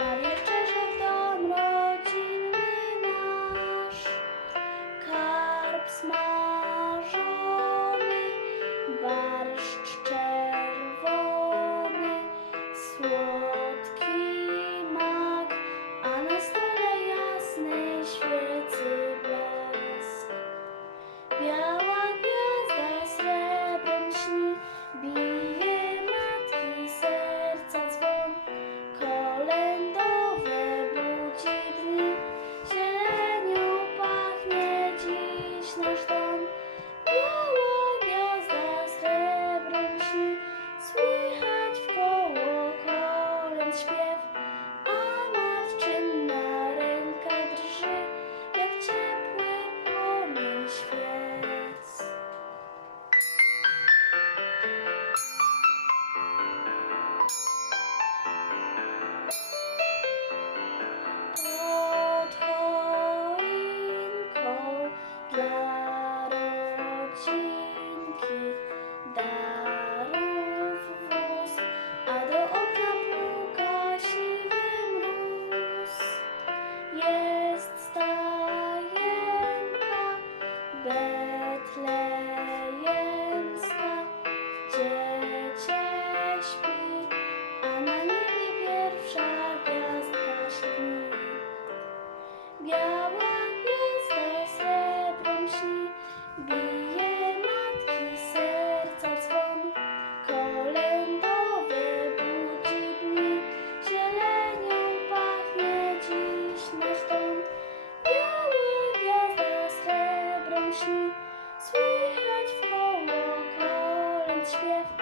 na Bye. Shakespeare.